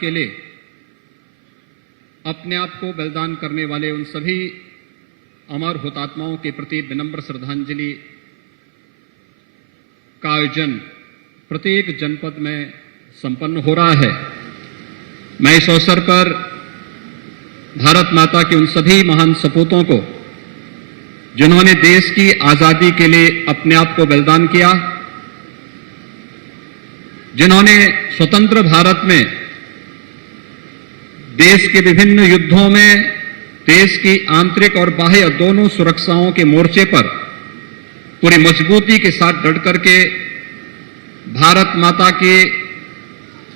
के लिए अपने आप को बलिदान करने वाले उन सभी अमर हुतात्माओं के प्रति विनम्र श्रद्धांजलि का आयोजन प्रत्येक जनपद में संपन्न हो रहा है। मैं इस अवसर पर भारत माता के उन सभी महान सपूतों को, जिन्होंने देश की आजादी के लिए अपने आप को बलिदान किया, जिन्होंने स्वतंत्र भारत में देश के विभिन्न युद्धों में देश की आंतरिक और बाह्य दोनों सुरक्षाओं के मोर्चे पर पूरी मजबूती के साथ डट करके भारत माता के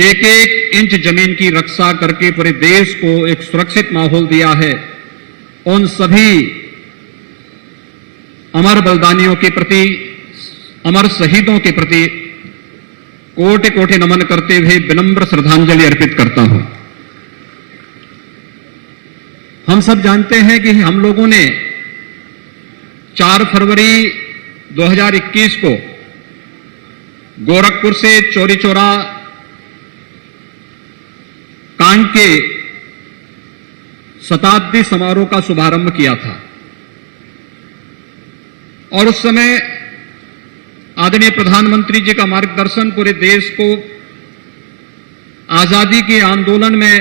एक एक इंच जमीन की रक्षा करके पूरे देश को एक सुरक्षित माहौल दिया है, उन सभी अमर बलिदानियों के प्रति, अमर शहीदों के प्रति कोटि कोटि नमन करते हुए विनम्र श्रद्धांजलि अर्पित करता हूं। हम सब जानते हैं कि हम लोगों ने 4 फरवरी 2021 को गोरखपुर से चौरी चौरा कांड के शताब्दी समारोह का शुभारंभ किया था और उस समय आदरणीय प्रधानमंत्री जी का मार्गदर्शन पूरे देश को आजादी के आंदोलन में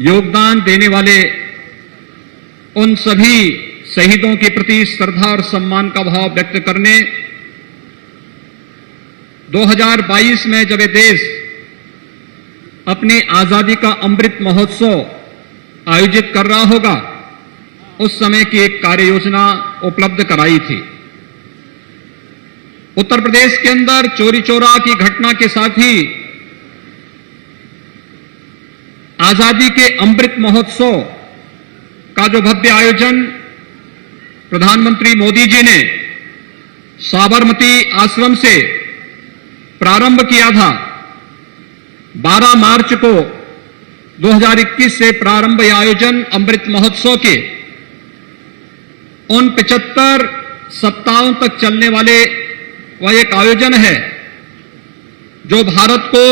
योगदान देने वाले उन सभी शहीदों के प्रति श्रद्धा और सम्मान का भाव व्यक्त करने 2022 में जब देश अपनी आजादी का अमृत महोत्सव आयोजित कर रहा होगा, उस समय की एक कार्य योजना उपलब्ध कराई थी। उत्तर प्रदेश के अंदर चौरी चौरा की घटना के साथ ही आजादी के अमृत महोत्सव का जो भव्य आयोजन प्रधानमंत्री मोदी जी ने साबरमती आश्रम से प्रारंभ किया था। 12 मार्च को 2021 से प्रारंभ यह आयोजन अमृत महोत्सव के उन 75 सप्ताहों तक चलने वाले वह एक आयोजन है जो भारत को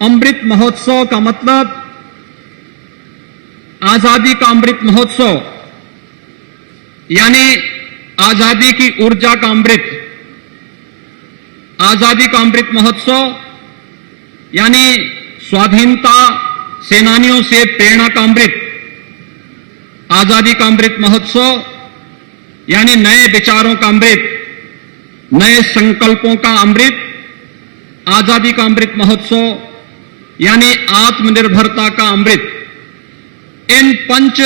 अमृत महोत्सव का मतलब आजादी का अमृत महोत्सव यानी आजादी की ऊर्जा का अमृत, आजादी का अमृत महोत्सव यानी स्वाधीनता सेनानियों से प्रेरणा का अमृत, आजादी का अमृत महोत्सव यानी नए विचारों का अमृत, नए संकल्पों का अमृत, आजादी का अमृत महोत्सव यानी आत्मनिर्भरता का अमृत। इन 5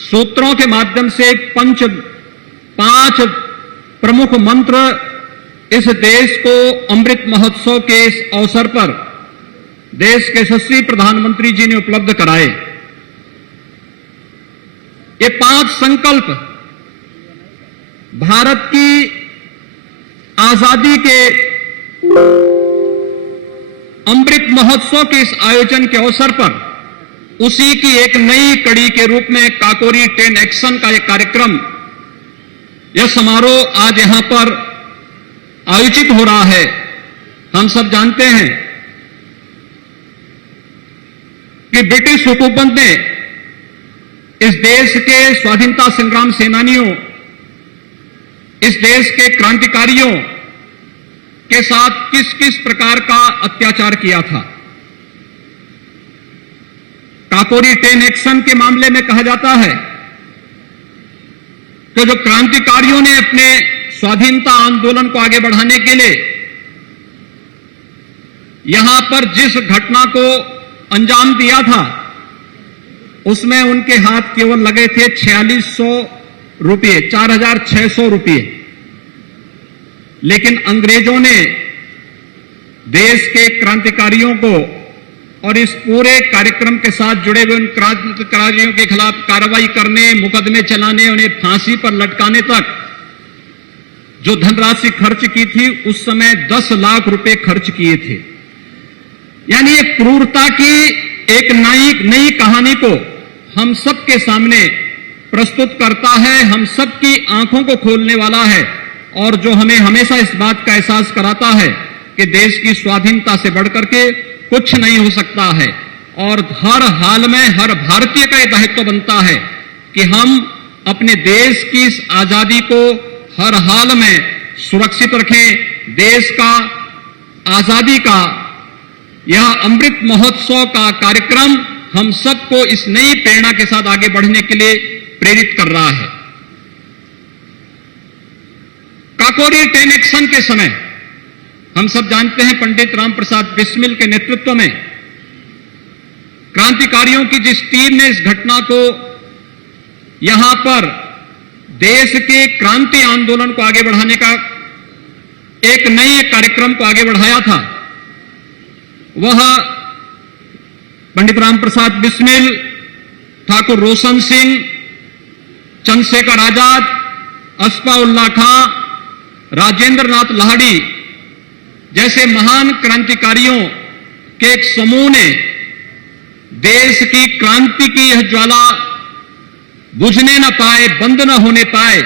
सूत्रों के माध्यम से 5 प्रमुख मंत्र इस देश को अमृत महोत्सव के इस अवसर पर देश के यशस्वी प्रधानमंत्री जी ने उपलब्ध कराए। ये 5 संकल्प भारत की आजादी के अमृत महोत्सव के इस आयोजन के अवसर पर उसी की एक नई कड़ी के रूप में काकोरी 10 एक्शन का एक कार्यक्रम, यह समारोह आज यहां पर आयोजित हो रहा है। हम सब जानते हैं कि ब्रिटिश हुकूमत ने इस देश के स्वाधीनता संग्राम सेनानियों, इस देश के क्रांतिकारियों के साथ किस किस प्रकार का अत्याचार किया था। काकोरी 10 एक्शन के मामले में कहा जाता है कि जो क्रांतिकारियों ने अपने स्वाधीनता आंदोलन को आगे बढ़ाने के लिए यहां पर जिस घटना को अंजाम दिया था, उसमें उनके हाथ केवल लगे थे 4600 रुपये, 4600 रुपये। लेकिन अंग्रेजों ने देश के क्रांतिकारियों को और इस पूरे कार्यक्रम के साथ जुड़े हुए उन क्रांतिकारियों के खिलाफ कार्रवाई करने, मुकदमे चलाने, उन्हें फांसी पर लटकाने तक जो धनराशि खर्च की थी, उस समय 10 लाख रुपए खर्च किए थे। यानी एक क्रूरता की एक नई कहानी को हम सबके सामने प्रस्तुत करता है, हम सबकी आंखों को खोलने वाला है और जो हमें हमेशा इस बात का एहसास कराता है कि देश की स्वाधीनता से बढ़कर के कुछ नहीं हो सकता है और हर हाल में हर भारतीय का यह दायित्व बनता है कि हम अपने देश की इस आजादी को हर हाल में सुरक्षित रखें। देश का आजादी का यह अमृत महोत्सव का कार्यक्रम हम सबको इस नई प्रेरणा के साथ आगे बढ़ने के लिए प्रेरित कर रहा है। काकोरी ट्रेन एक्शन के समय हम सब जानते हैं पंडित राम प्रसाद बिस्मिल के नेतृत्व में क्रांतिकारियों की जिस टीम ने इस घटना को यहां पर देश के क्रांति आंदोलन को आगे बढ़ाने का एक नए कार्यक्रम को आगे बढ़ाया था, वह पंडित राम प्रसाद बिस्मिल, ठाकुर रोशन सिंह, चंद्रशेखर आजाद, अस्फाउल्लाह खां, राजेंद्र नाथ लाहिड़ी जैसे महान क्रांतिकारियों के एक समूह ने देश की क्रांति की यह ज्वाला बुझने न पाए, बंद न होने पाए,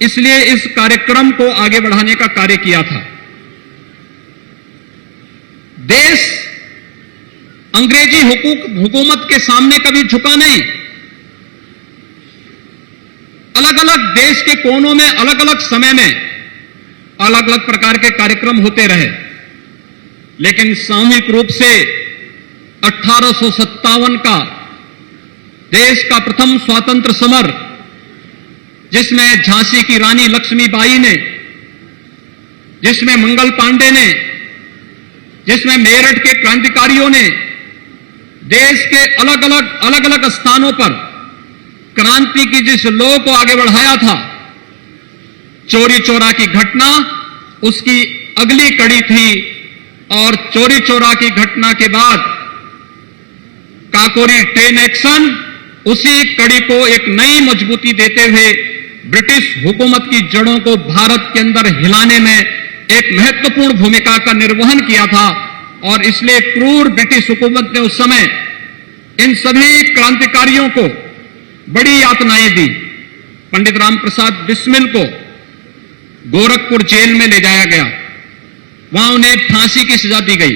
इसलिए इस कार्यक्रम को आगे बढ़ाने का कार्य किया था। देश अंग्रेजी हुकूमत के सामने कभी झुका नहीं। अलग अलग देश के कोनों में अलग अलग समय में अलग अलग प्रकार के कार्यक्रम होते रहे, लेकिन सामूहिक रूप से 1857 का देश का प्रथम स्वतंत्र समर, जिसमें झांसी की रानी लक्ष्मीबाई ने, जिसमें मंगल पांडे ने, जिसमें मेरठ के क्रांतिकारियों ने देश के अलग अलग स्थानों पर क्रांति की जिस लौ को आगे बढ़ाया था, चोरी चौरा की घटना उसकी अगली कड़ी थी और चोरी चौरा की घटना के बाद काकोरी ट्रेन एक्शन उसी कड़ी को एक नई मजबूती देते हुए ब्रिटिश हुकूमत की जड़ों को भारत के अंदर हिलाने में एक महत्वपूर्ण भूमिका का निर्वहन किया था। और इसलिए क्रूर ब्रिटिश हुकूमत ने उस समय इन सभी क्रांतिकारियों को बड़ी यातनाएं दी। पंडित राम प्रसाद बिस्मिल को गोरखपुर जेल में ले जाया गया, वहां उन्हें फांसी की सजा दी गई।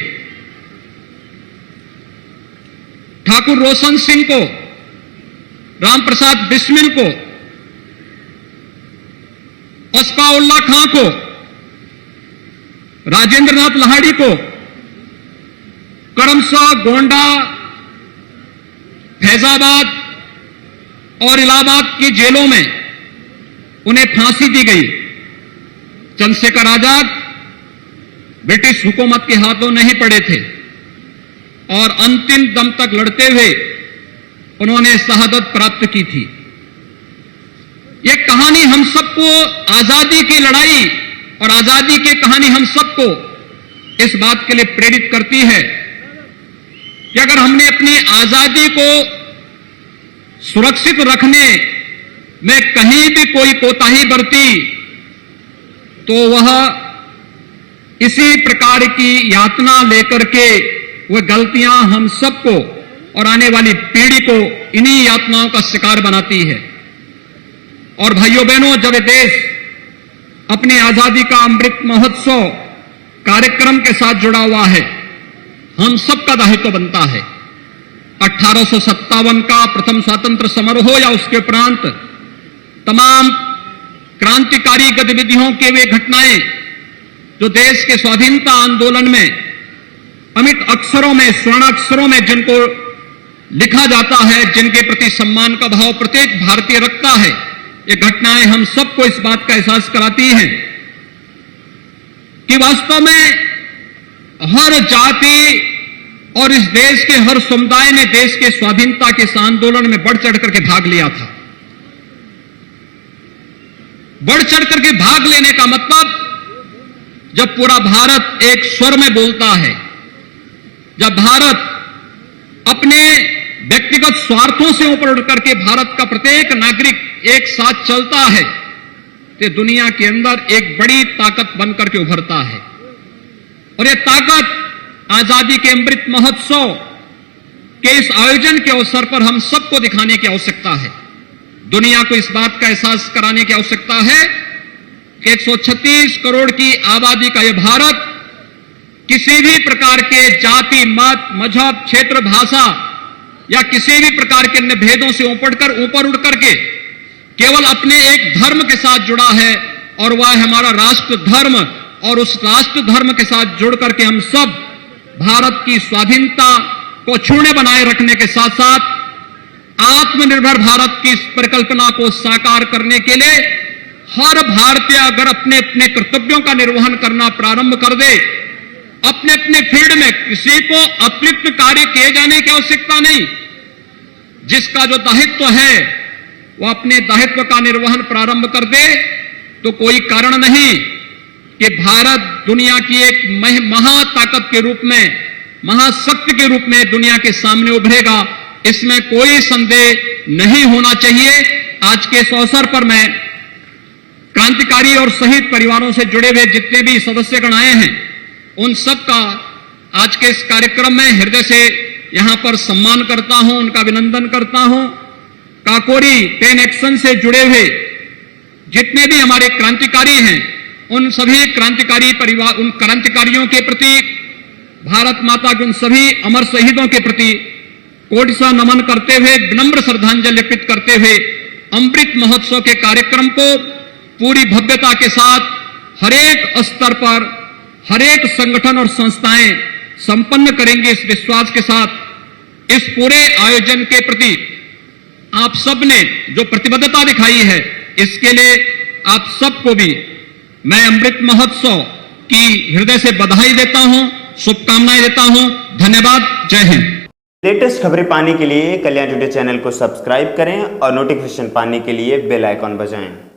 ठाकुर रोशन सिंह को, राम प्रसाद बिस्मिल को, अस्फाउल्लाह खां को, राजेंद्र नाथ लाहिड़ी को करमशाह, गोंडा, फैजाबाद और इलाहाबाद की जेलों में उन्हें फांसी दी गई। चंद्रशेखर आजाद ब्रिटिश हुकूमत के हाथों नहीं पड़े थे और अंतिम दम तक लड़ते हुए उन्होंने शहादत प्राप्त की थी। यह कहानी हम सबको आजादी की लड़ाई और आजादी की कहानी हम सबको इस बात के लिए प्रेरित करती है कि अगर हमने अपनी आजादी को सुरक्षित रखने में कहीं भी कोई कोताही बरती तो वह इसी प्रकार की यातना लेकर के वह गलतियां हम सबको और आने वाली पीढ़ी को इन्हीं यातनाओं का शिकार बनाती है। और भाइयों बहनों, जब ये देश अपनी आजादी का अमृत महोत्सव कार्यक्रम के साथ जुड़ा हुआ है, हम सबका दायित्व बनता है। 1857 का प्रथम स्वातंत्र समारोह या उसके उपरांत तमाम क्रांतिकारी गतिविधियों के वे घटनाएं जो देश के स्वाधीनता आंदोलन में अमिट अक्षरों में, स्वर्ण अक्षरों में जिनको लिखा जाता है, जिनके प्रति सम्मान का भाव प्रत्येक भारतीय रखता है, ये घटनाएं हम सबको इस बात का एहसास कराती हैं कि वास्तव में हर जाति और इस देश के हर समुदाय ने देश के स्वाधीनता के इस आंदोलन में बढ़ चढ़ करके भाग लिया था। बढ़ चढ़ करके भाग लेने का मतलब, जब पूरा भारत एक स्वर में बोलता है, जब भारत अपने व्यक्तिगत स्वार्थों से ऊपर उठ करके भारत का प्रत्येक नागरिक एक साथ चलता है, तो दुनिया के अंदर एक बड़ी ताकत बनकर के उभरता है। और यह ताकत आजादी के अमृत महोत्सव के इस आयोजन के अवसर पर हम सबको दिखाने की आवश्यकता है। दुनिया को इस बात का एहसास कराने की आवश्यकता है कि 136 करोड़ की आबादी का यह भारत किसी भी प्रकार के जाति, मत, मजहब, क्षेत्र, भाषा या किसी भी प्रकार के अन्य भेदों से ऊपर उठ करके केवल अपने एक धर्म के साथ जुड़ा है और वह है हमारा राष्ट्र धर्म। और उस राष्ट्र धर्म के साथ जुड़ करके हम सब भारत की स्वाधीनता को क्षुण्ण बनाए रखने के साथ साथ आत्मनिर्भर भारत की इस परिकल्पना को साकार करने के लिए हर भारतीय अगर अपने अपने कर्तव्यों का निर्वहन करना प्रारंभ कर दे, अपने अपने फील्ड में किसी को अतिरिक्त कार्य किए जाने की आवश्यकता नहीं, जिसका जो दायित्व है वह अपने दायित्व का निर्वहन प्रारंभ कर दे, तो कोई कारण नहीं कि भारत दुनिया की एक महाताकत के रूप में, महाशक्ति के रूप में दुनिया के सामने उभरेगा। इसमें कोई संदेह नहीं होना चाहिए। आज के इस अवसर पर मैं क्रांतिकारी और शहीद परिवारों से जुड़े हुए जितने भी सदस्यगण आए हैं, उन सब का आज के इस कार्यक्रम में हृदय से यहां पर सम्मान करता हूं, उनका अभिनंदन करता हूं। काकोरी पेन एक्शन से जुड़े हुए जितने भी हमारे क्रांतिकारी हैं, उन सभी क्रांतिकारी परिवार, उन क्रांतिकारियों के प्रति, भारत माता के उन सभी अमर शहीदों के प्रति कोटि सा नमन करते हुए, विनम्र श्रद्धांजलि अर्पित करते हुए अमृत महोत्सव के कार्यक्रम को पूरी भव्यता के साथ हरेक स्तर पर हरेक संगठन और संस्थाएं संपन्न करेंगे इस विश्वास के साथ। इस पूरे आयोजन के प्रति आप सब ने जो प्रतिबद्धता दिखाई है, इसके लिए आप सबको भी मैं अमृत महोत्सव की हृदय से बधाई देता हूं, शुभकामनाएं देता हूं। धन्यवाद। जय हिंद। लेटेस्ट खबरें पाने के लिए कल्याण टुडे चैनल को सब्सक्राइब करें और नोटिफिकेशन पाने के लिए बेल आइकॉन बजाएं।